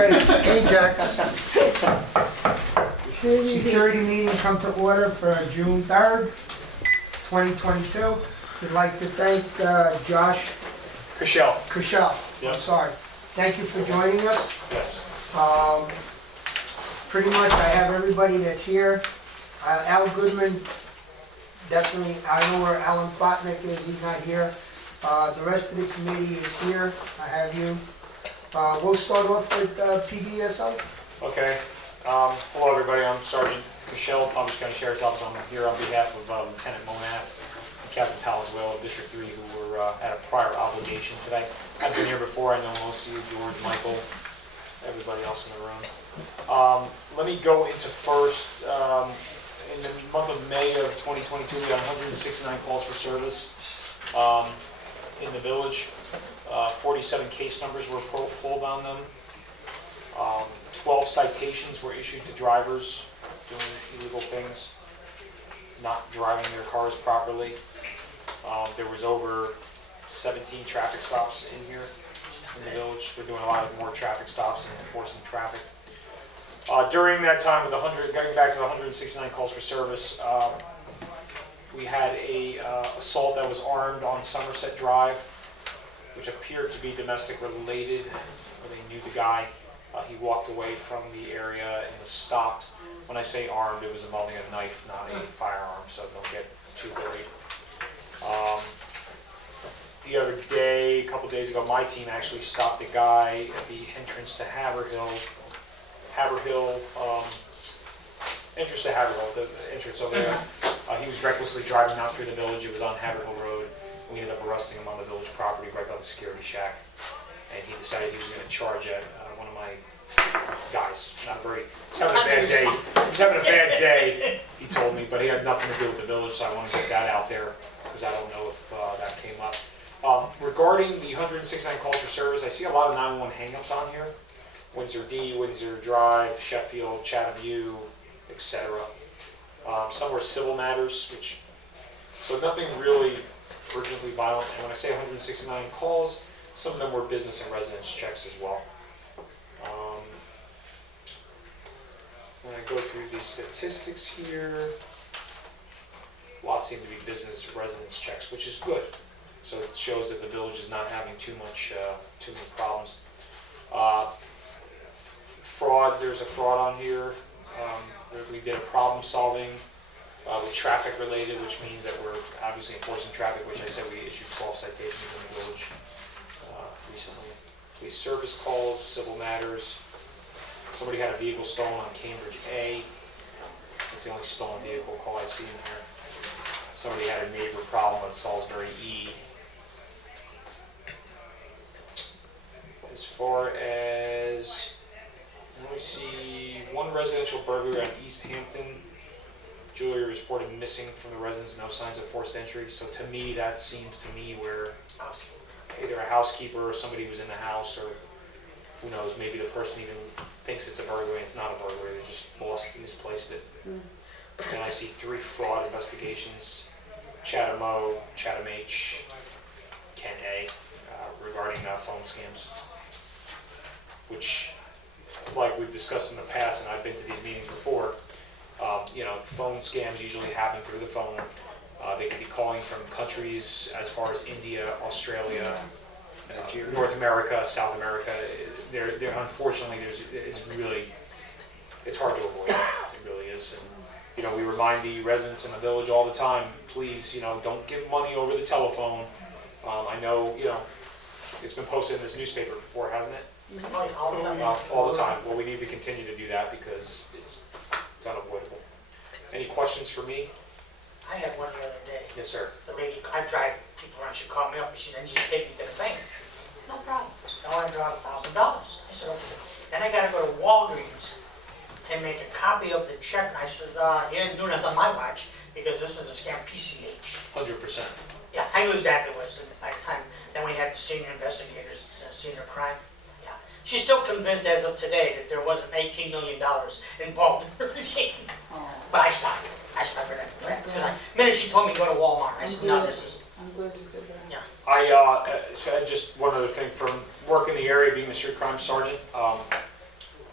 Hey, Jack. Security meeting come to order for June 3rd, 2022. We'd like to thank Josh Cushell. Cushell. Yep. I'm sorry. Thank you for joining us. Yes. Pretty much I have everybody that's here. Al Goodman, definitely, I know where Alan Plotnick is, he's not here. The rest of the committee is here. I have you. We'll start off with PDSO. Okay. Hello, everybody. I'm Sergeant Cushell, Palm Beach County Sheriff's Office. I'm here on behalf of Lieutenant Monat and Captain Palaswell of District 3, who were at a prior obligation today. I've been here before. I know most of you, George, Michael, everybody else in the room. Let me go into first. In the month of May of 2022, we had 169 calls for service in the village. 47 case numbers were pulled on them. 12 citations were issued to drivers doing illegal things, not driving their cars properly. There was over 17 traffic stops in here in the village. We're doing a lot more traffic stops and enforcing traffic. During that time, with getting back to the 169 calls for service, we had a assault that was armed on Somerset Drive, which appeared to be domestic related, where they knew the guy. He walked away from the area and was stopped. When I say armed, it was involving a knife, not a firearm, so don't get too worried. The other day, a couple days ago, my team actually stopped a guy at the entrance to Haverhill. Entrance to Haverhill, the entrance over there. He was recklessly driving out through the village. It was on Haverhill Road. We ended up arresting him on the village property right by the security shack. And he decided he was going to charge at one of my guys. He's having a bad day. He was having a bad day, he told me, but he had nothing to do with the village, so I want to get that out there because I don't know if that came up. Regarding the 169 calls for service, I see a lot of 911 hang-ups on here. Windsor D, Windsor Drive, Sheffield, Chatham U, etc. Some were civil matters, but nothing really urgently violent. And when I say 169 calls, some of them were business and residence checks as well. When I go through these statistics here, a lot seem to be business and residence checks, which is good. So it shows that the village is not having too many problems. Fraud, there's a fraud on here. We did a problem solving with traffic related, which means that we're obviously enforcing traffic, which I said we issued 12 citations in the village recently. Police service calls, civil matters. Somebody had a vehicle stolen on Cambridge A. That's the only stolen vehicle call I see in there. Somebody had a neighbor problem on Salisbury E. As far as, let me see, one residential burglary on East Hampton. Julia reported missing from the residence, no signs of forced entry. So to me, that seems to me where either a housekeeper or somebody was in the house, or who knows, maybe the person even thinks it's a burglary and it's not a burglary, they just misplaced it. And I see 3 fraud investigations, Chatham O, Chatham H, Ken A, regarding phone scams, which, like we've discussed in the past, and I've been to these meetings before, phone scams usually happen through the phone. They could be calling from countries as far as India, Australia, North America, South America. They're unfortunately, it's hard to avoid. It really is. And, we remind the residents in the village all the time, please, don't give money over the telephone. I know, it's been posted in this newspaper before, hasn't it? All the time. Well, we need to continue to do that because it's unavoidable. Any questions for me? I had one the other day. Yes, sir. The lady, I drive people around, she called me up and she said, "You just take me to the bank." No problem. I want to draw $1,000. I said, okay. Then I got to go to Walgreens and make a copy of the check. And I said, you didn't do this on my watch because this is a scam, PCH. 100%. Yeah, I knew exactly what it was at the time. Then we had the senior investigators, senior crime. Yeah. She's still convinced as of today that there wasn't $18 million involved in her game. But I stopped her. I stopped her at the tracks. Because the minute she told me to go to Walmart, I said, no, this is... I'm glad you did that. Yeah. So just one other thing, from work in the area, being the street crime sergeant,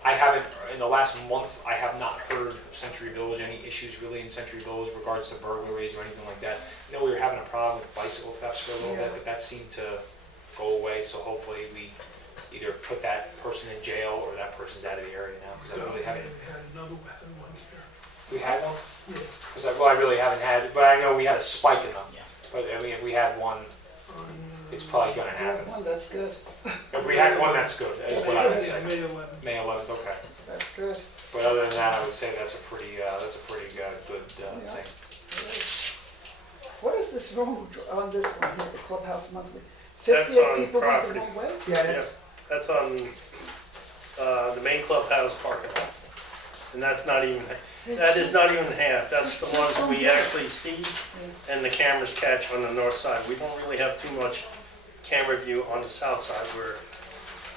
I haven't, in the last month, I have not heard of Century Village, any issues really in Century Village regards to burglaries or anything like that. You know, we were having a problem with bicycle thefts for a little bit, but that seemed to go away, so hopefully we either put that person in jail or that person's out of the area now, because I really haven't. Had another one here. We had one? Yeah. Because I really haven't had, but I know we had a spike in them. Yeah. But I mean, if we had one, it's probably gonna You have happen. one, that's good, If we had one, that's good, is what I would say. May 11th. May 11th, okay. that's good. But other than that, I would say that's a pretty good Yeah. thing. What is this road on this one here, the Clubhouse Monthly? That's 58 on people went the property. wrong way? Yeah, that's, That's on the main clubhouse parking lot. And that's not even, that is not even half. That's the ones we actually see and the cameras catch on the north side. We don't really have too much camera view on the south side where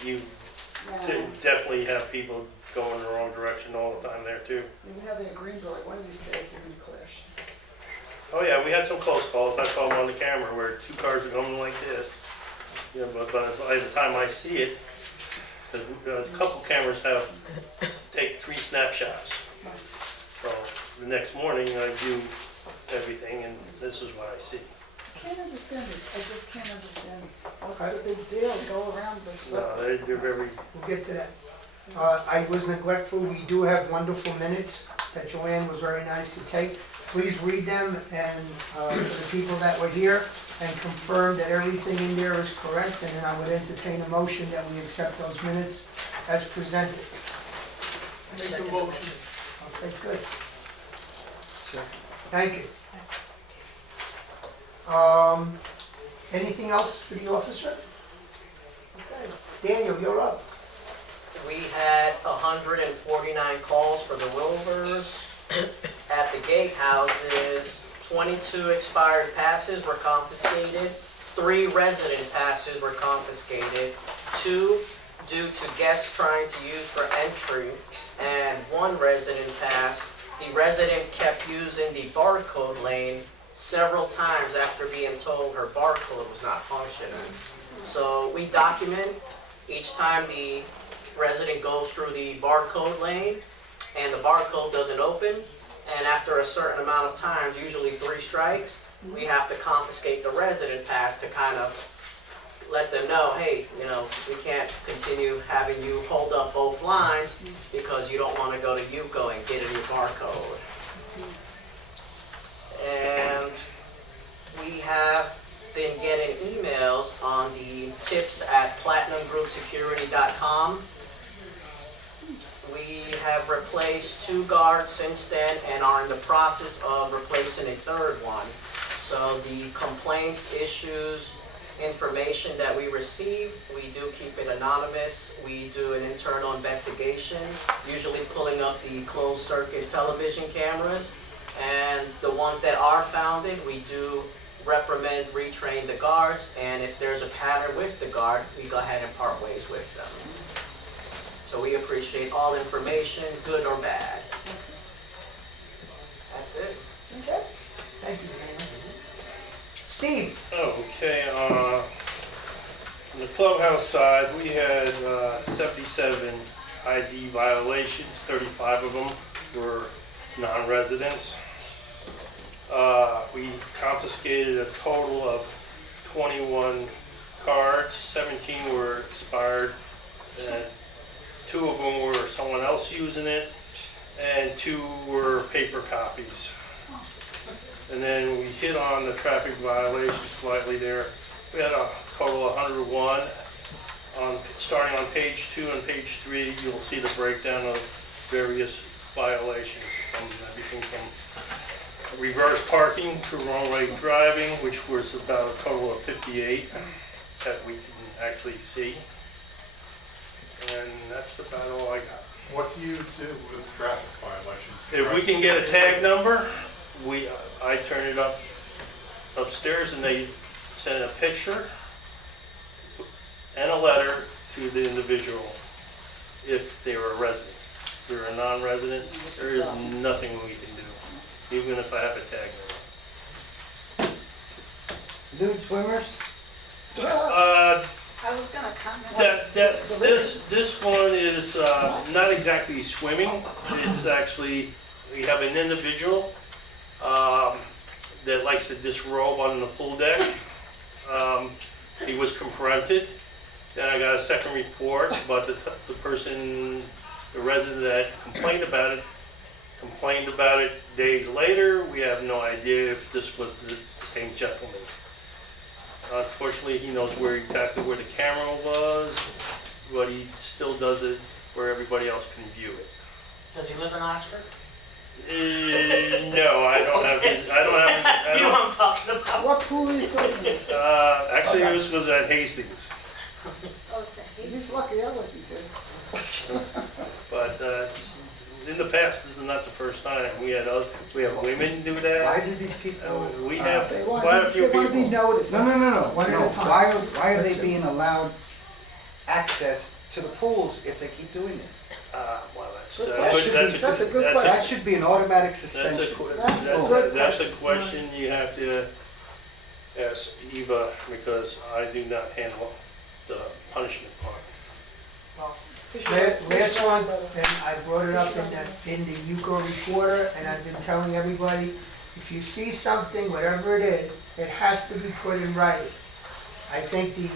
you Yeah. definitely have people going the wrong direction all the time there too. We have in Greenville, one of these days they're gonna clash. Oh yeah, we had some close calls. I saw them on the camera where two cars are going like this. You know, but by the time I see it, a couple cameras have take 3 snapshots. So the next morning I view everything and this is what I see. I can't understand this, I just can't understand. What's the big deal, go around the circle? No, they're very, we'll get to that. I was neglectful, we do have wonderful minutes that Joanne was very nice to take. Please read them and for the people that were here and confirm that everything in there is correct, and then I would entertain a motion that we accept those minutes as presented. Make the motion. Okay, good. Thank you. Anything else for the officer? Okay, Daniel, you're up. We had 149 calls for the Wilburs. At the gatehouses, 22 expired passes were confiscated, 3 resident passes were confiscated, 2 due to guests trying to use for entry, and 1 resident pass. The resident kept using the barcode lane several times after being told her barcode was not functioning. So we document each time the resident goes through the barcode lane and the barcode doesn't open, and after a certain amount of times, usually 3 strikes, we have to confiscate the resident pass to kind of let them know, hey, you know, we can't continue having you hold up both lines because you don't want to go to Yuko and get a new barcode. And we have been getting emails on the tips at platinumgroupsecurity.com. We have replaced 2 guards since then and are in the process of replacing a 3rd one. So the complaints, issues, information that we receive, we do keep it anonymous. We do an internal investigation, usually pulling up the closed circuit television cameras. And the ones that are founded, we do reprimand, retrain the guards, and if there's a pattern with the guard, we go ahead and part ways with them. So we appreciate all information, good or bad. That's it. Okay. Thank you, Daniel. Steve? okay, on the clubhouse side, we had 77 ID violations, 35 of them were non-residents. We confiscated a total of 21 cards, 17 were expired, and 2 of them were someone else using it, and 2 were paper copies. And then we hit on the traffic violations slightly there. We had a total of 101. Starting on page 2 and page 3, you'll see the breakdown of various violations, from everything from reverse parking to wrong way driving, which was about a total of 58 that we can actually see. And that's about all I got. What do you do with traffic violations? If we can get a tag number, I turn it upstairs and they send a picture and a letter to the individual if they were a resident. If they're a non-resident, there is nothing we can do, even if I have a tag number. Nude swimmers? I was gonna comment. This one is not exactly swimming. It's actually, we have an individual that likes to disrobe on the pool deck. He was confronted. Then I got a second report, but the person, the resident that complained about it days later. We have no idea if this was the same gentleman. Unfortunately, he knows exactly where the camera was, but he still does it where everybody else can view it. Does he live in Oxford? No, I don't have his, You know what I'm talking about? What pool are you talking about? actually, this was at Hastings, Oh, it's a, he's lucky I listened to. but in the past, this is not the first time. We have women do Why that. do these people? We have They quite a want, few they want to be people. noticed. No. One at a time. Why are they being allowed access to the pools if they keep doing this? Well, that's, Good question. That's a good that's That should be an automatic That's suspension. That's a good that's a question. question you have to ask Eva, because I do not handle the punishment part. Last one, and I brought it up in the UCO reporter, and I've been telling everybody, if you see something, whatever it is, it has to be put in writing. I think the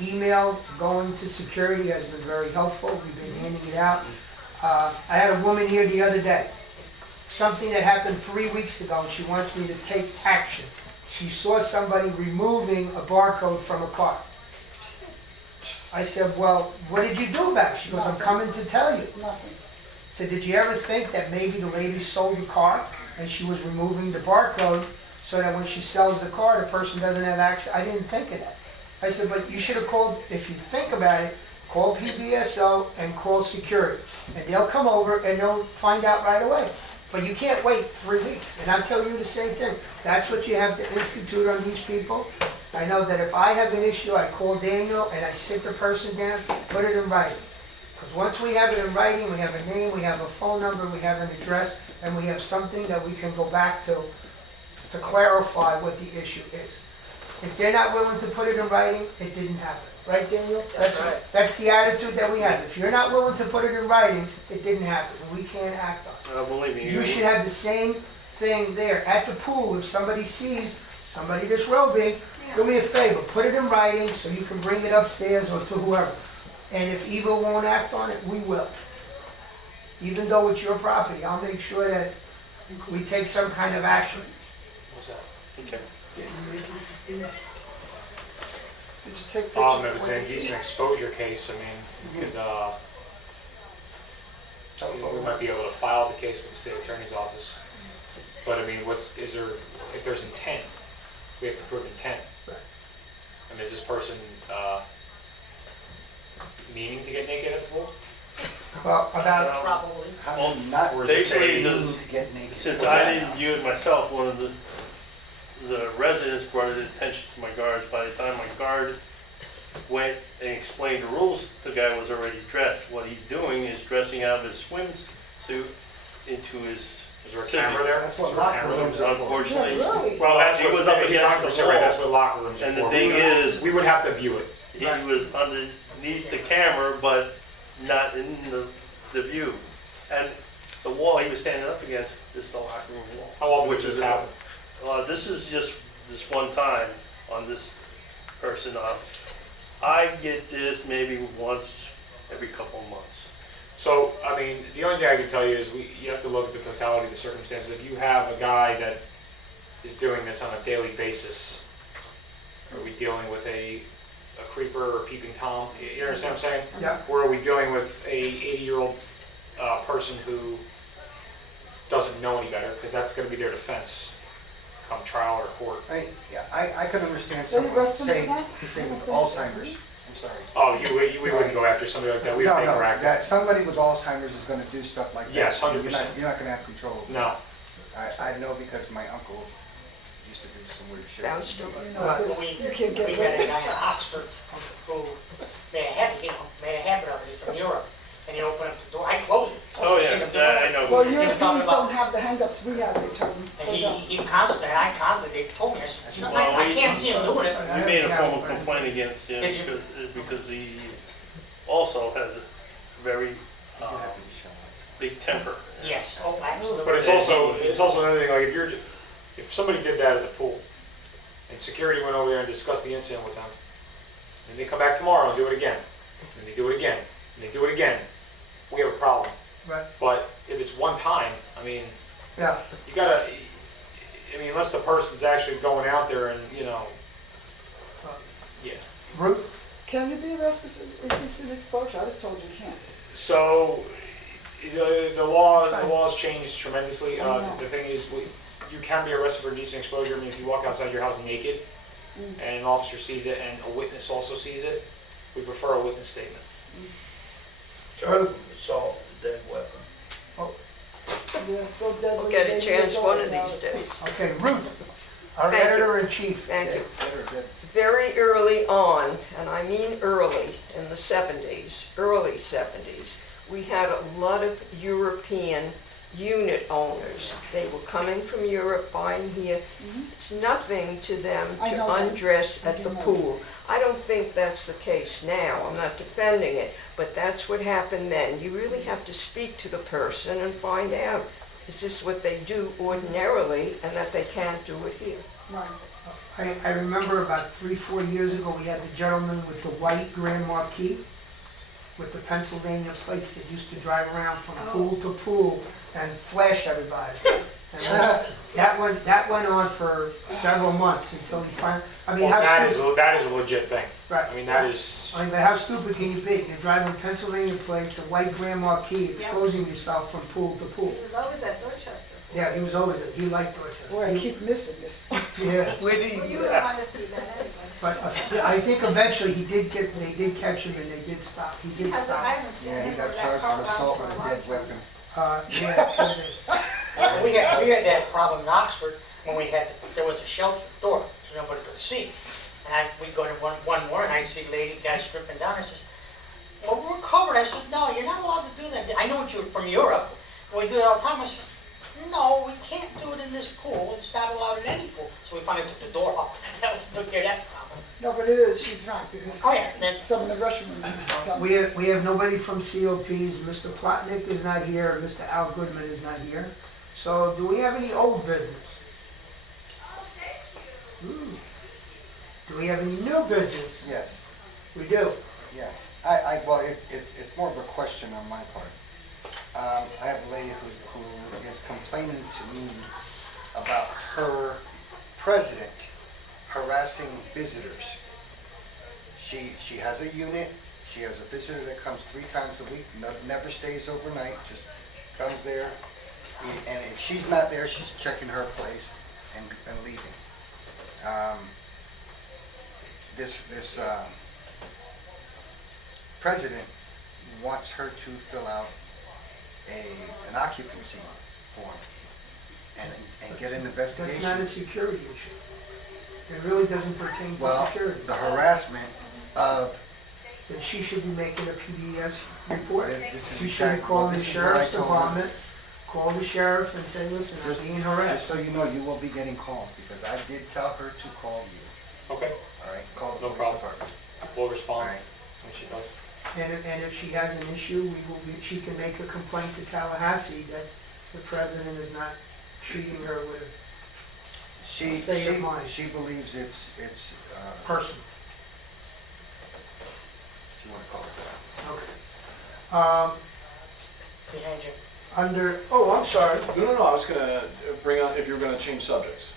email going to security has been very helpful. We've been handing it out. I had a woman here the other day, something that happened 3 weeks ago, and she wants me to take action. She saw somebody removing a barcode from a car. I said, well, what did you do about it? She goes, I'm coming to tell you. Nothing. I said, did you ever think that maybe the lady sold the car and she was removing the barcode so that when she sells the car, the person doesn't have access? I didn't think of that. I said, but you should have called, if you think about it, call PBSO and call security. And they'll come over and they'll find out right away. But you can't wait 3 weeks. And I'll tell you the same thing. That's what you have to institute on these people. I know that if I have an issue, I call Daniel and I sit the person down, put it in writing. Because once we have it in writing, we have a name, we have a phone number, we have an address, and we have something that we can go back to clarify what the issue is. If they're not willing to put it in writing, it didn't happen. Right, Daniel? That's right. That's the attitude that we have. If you're not willing to put it in writing, it didn't happen. And we can't act on it. Believe me. You should have the same thing there. At the pool, if somebody sees somebody disrobing, do me a favor, put it in writing so you can bring it upstairs or to whoever. And if Eva won't act on it, we will. Even though it's your property, I'll make sure that we take some kind of action. What's that? Okay. Did you take pictures? If it's an indecent exposure case, I mean, we could, we might be able to file the case with the state attorney's office. But I mean, if there's intent, we have to prove intent. Right. I mean, is this person, meaning to get naked at the pool? Well, about, Probably. How do you not Or is it Basically, say, need to get naked? Since What's I that? didn't view it myself, one of the residents brought it attention to my guards. By the time my guard went and explained the rules, the guy was already dressed. What he's doing is dressing out of his swimsuit into his is there a Civic. camera there? That's Is what there a locker camera there? rooms are for. Unfortunately, Yeah, really? Well, that's He what, was up he's against 100% the right, wall. that's what locker rooms are And for. the thing is- We would have to view it. he was underneath the camera, but not in the view. And the wall he was standing up against is the locker room wall. How often Which does this is- happen? This is just this one time on this person. I get this maybe once every couple of months. So, I mean, the only thing I can tell you is you have to look at the totality of the circumstances. If you have a guy that is doing this on a daily basis, are we dealing with a creeper or a peeping Tom? You understand what I'm saying? yeah, Or are we dealing with a 80-year-old person who doesn't know any better? Because that's going to be their defense come trial or court. I can understand Did you someone arrest him for say, that? say with Alzheimer's, I'm sorry. Oh, we wouldn't go after somebody like that. We would No, take no, her active. that somebody with Alzheimer's is gonna do stuff like that. Yes, 100%. You're not gonna have control of it. No. I know because my uncle used to do some weird shit. You know, Right. 'cause We you can't get we rid had a of guy in it. Oxford who made a habit of it. He's from Europe, and he opened up the door. I closed it. Oh I seen yeah, him doing it. I know Well, They were talking Europeans about- don't have the hangups we have, they told me. And They don't. he constantly, I constantly, they told me, I said, you know, Well, I can't see him doing it. We made a formal complaint against him Did you? because he also has a very big temper. Yes, oh, absolutely. But it's also another thing, like if somebody did that at the pool, and security went over there and discussed the incident with them, and they come back tomorrow and do it again, and they do it again, and they do it again, we have a problem. Right. But if it's one time, I mean, Yeah, you gotta, I mean, unless the person's actually going out there and, you know, yeah. Ruth? Can you be arrested if you see the exposure? I was told you can't. So, the law's changed tremendously. I know. The thing is, you can be arrested for indecent exposure. I mean, if you walk outside your house naked, and an officer sees it, and a witness also sees it, we prefer a witness statement. Ruth? Assault, dead weapon. Yeah, so deadly. We'll get a 80 chance years one old of now. these days. Okay, Ruth, our Thank you. editor-in-chief. Thank you. Dead or dead. Very early on, and I mean early, in the 70s, early 70s, we had a lot of European unit owners. They were coming from Europe, buying here. It's nothing to them I to know that. undress I at do the know pool. I don't think that's the case now. I'm not defending it, but that's what happened then. You really have to speak to the person and find out, is this what they do ordinarily and that they can't do it here? Right. I remember about 3-4 years ago, we had the gentleman with the white Grand Marquis with the Pennsylvania plates that used to drive around from pool to pool and flash everybody. And that went on for several months until he finally, I mean, Well, how stupid, that is a legit thing. right. I mean, that is, I mean, but how stupid can you be? You're driving Pennsylvania plates, a white Grand Marquis, exposing yourself from pool to pool. It was always at Dorchester. Yeah, he was always, he liked Dorchester. Boy, I keep missing this. Yeah. Where do Well, you you, would want to see that anyway. But I think eventually they did catch him and they did stop, he did I stop. haven't seen Yeah, he him got with that charged car with around assault for with a a long dead time. weapon. We had that problem in Oxford when there was a shelter door, so nobody could see. And we go to one more, and I see a lady, guy stripping down. I says, well, we're covered. I said, no, you're not allowed to do that. I know you're from Europe. We do it all the time. I says, no, we can't do it in this pool. It's not allowed in any pool. So we finally took the door off. That took care of that problem. No, but it is, she's right, because Oh, yeah, that's, some of the Russian women used to tell me. We have nobody from COPs, Mr. Plotnick is not here, and Mr. Al Goodman is not here. So do we have any old business? Ooh. Do we have any new business? Yes, We do. yes. Well, it's more of a question on my part. I have a lady who is complaining to me about her president harassing visitors. She has a unit, she has a visitor that comes 3 times a week, never stays overnight, just comes there. And if she's not there, she's checking her place and leaving. This president wants her to fill out an occupancy form and get an That's investigation. not a security issue. It really doesn't pertain to Well, security. the harassment of, Then she should be making a PBS report. this is She should be exactly, well, calling the this is what I sheriff's told her. department, call the sheriff and say, listen, I'm Just being just harassed. so you know, you will be getting calls, because I did tell her to call you, okay, all right? Call the No police problem. department, we'll all respond right? when she does. And if she has an issue, she can make a complaint to Tallahassee that the president is not treating her with State of mind. She believes it's, a person. if you wanna call it that. Okay. behind you. Under, oh, I'm sorry. No, I was gonna bring on, if you were gonna change subjects.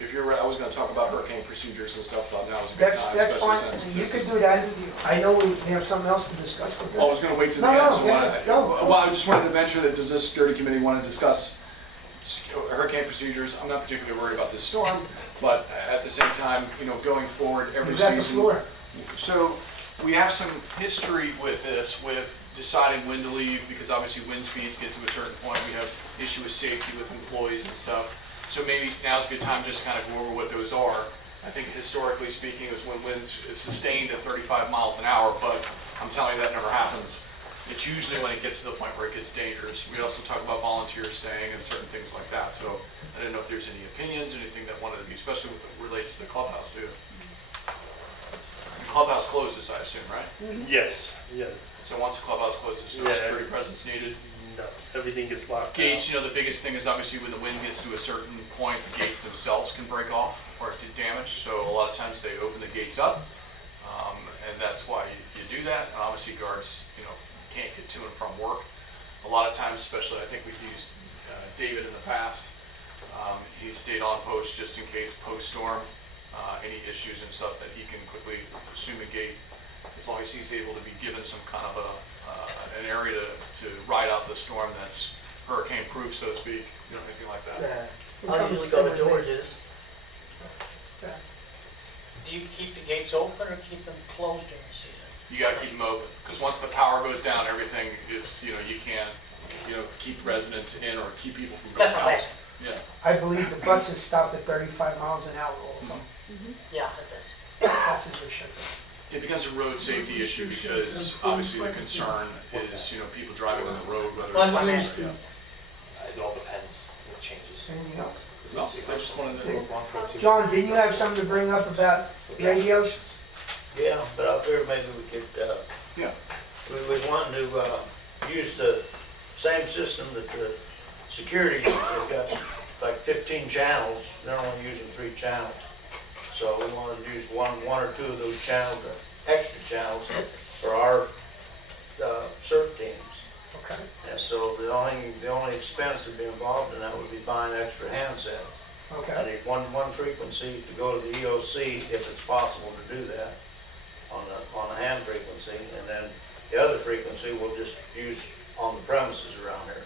I was gonna talk about hurricane procedures and stuff, thought now was a good time, That's especially fine. since You this could is. do that. I know we have something else to discuss, but. Well, I was gonna wait to the No, end, so yeah, no. well, I just wanted to venture that, does this security committee wanna discuss hurricane procedures? I'm not particularly worried about this storm, but at the same time, going forward every You season. got the floor. So, we have some history with this, with deciding when to leave, because obviously wind speeds get to a certain point, we have issue with safety with employees and stuff. So maybe now's a good time just to kind of go over what those are. I think historically speaking, it was when winds is sustained at 35 miles an hour, but I'm telling you that never happens. It's usually when it gets to the point where it gets dangerous. We also talk about volunteers staying and certain things like that. So I didn't know if there's any opinions, anything that wanted to be, especially with it relates to the clubhouse too. The clubhouse closes, I assume, right? Yes, yeah, So once the clubhouse closes, no Yeah. security presence needed. no, everything gets locked down. Gates, you know, the biggest thing is obviously when the wind gets to a certain point, the gates themselves can break off or get damaged. So a lot of times they open the gates up, and that's why you do that. And obviously guards, you know, can't get to and from work. A lot of times, especially I think we've used David in the past. He stayed on post just in case post-storm, any issues and stuff that he can quickly assume a gate. As long as he's able to be given some kind of an area to ride out the storm that's hurricane-proof, so to speak, you know, anything like that. I'll usually go to George's. Do you keep the gates open or keep them closed during the season? You gotta keep them open, because once the power goes down, everything, it's, you know, you can't, you know, keep residents in or keep people from going That's what I'm out. asking. Yeah. I believe the buses stop at 35 miles an hour also. Yeah, it does. Passenger ship. It becomes a road safety issue because obviously the concern is, you know, people driving on the road, whether Well, that's what I'm it's. asking. It all depends, it changes. Anything else? No, I just wanted to. John, didn't you have something to bring up about radios? Yeah, but I figured maybe we could, Yeah. we was wanting to, use the same system that the security, they've got like 15 channels, they're only using 3 channels. So we wanted to use one or two of those channels, extra channels, for our, CERT teams. Okay. And so the only expense that'd be involved in that would be buying extra handsets. I Okay. need one frequency to go to the EOC if it's possible to do that on the hand frequency, and then the other frequency we'll just use on the premises around here,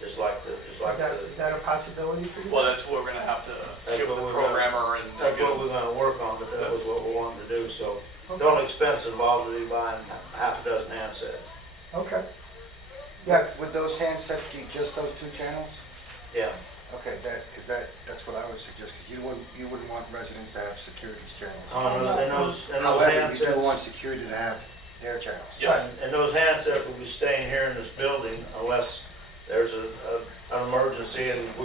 just like Is that a possibility for you? Well, that's what we're gonna have to That's get with what the we're gonna- programmer and. That's get- what we're gonna work on, but that was what we wanted to do, so the Okay. only expense involved would be buying half a dozen handsets. Okay. Yes. Would those handsets be just those 2 channels? Yeah, Okay, that's what I would suggest, because you wouldn't want residents to have securities channels. and those However, you do want handsets, security to have their channels. Yes. and those handsets will be staying here in this building unless there's an emergency, and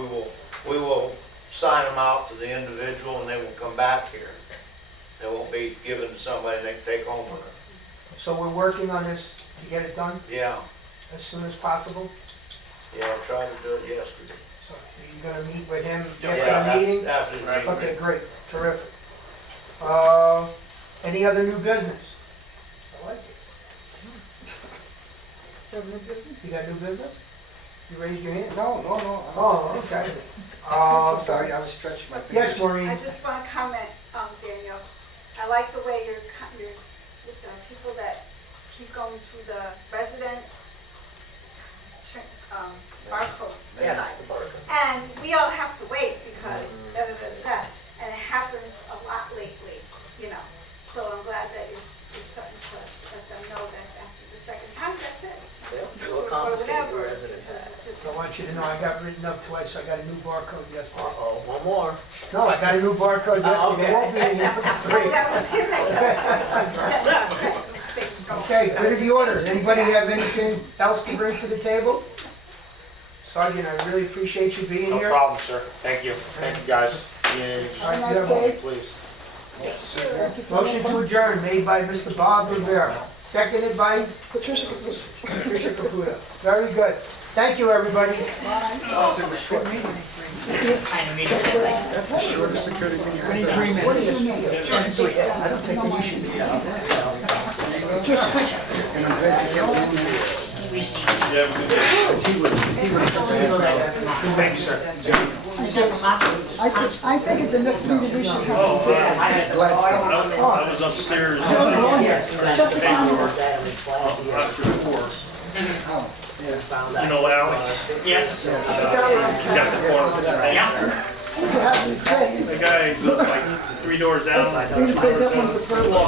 we will sign them out to the individual and they will come back here. They won't be given to somebody and they can take home with them. So we're working on this to get it done Yeah, as soon as possible? yeah, I tried to do it yesterday. So are you gonna meet with him Yeah, after the meeting? After the meeting. Okay, great, terrific. Any other new business? I like this. Have no business? You got new business? You raised your hand? No. Oh, okay. I'm sorry, I was stretching my fingers. Yes, Maureen? I just want to comment, Daniel, I like the way you're, with the people that keep going through the resident, barcode. Yes, side. the barcode. And we all have to wait because da-da-da-da, and it happens a lot lately, you know. So I'm glad that you're starting to let them know that after the second time, that's it. We'll Or confiscate whatever. your resident Because tax. it's- I want you to know I got written up twice. I got a new barcode yesterday. Uh-oh, one more. No, I got a new barcode yesterday. There won't be any Oh, free. that was him that does. Okay, good of the order. Anybody have anything else to bring to the table? Sergeant, I really appreciate you being No here. problem, sir, thank you, guys. Yeah, All right, Nice you have day. a- please. Thank you for Motion to adjourn made by Mr. Bob Rivera, seconded by Patricia Caputo. Patricia Caputa. Very good. Thank you, everybody. Kind of meeting. That's the shortest security thing you have. 3 minutes. What is your name? I don't think we should. And I'm glad you kept doing that. Yeah, we do. Because he would have took a Thank you, sir. I think at the next meeting we should have. Gladstone. I was upstairs. Shut the camera. After 4. Oh, yeah. You know Alex? Yes. Got the form. Yeah. You have me say, The guy lived like 3 doors down. you say that one's a purple.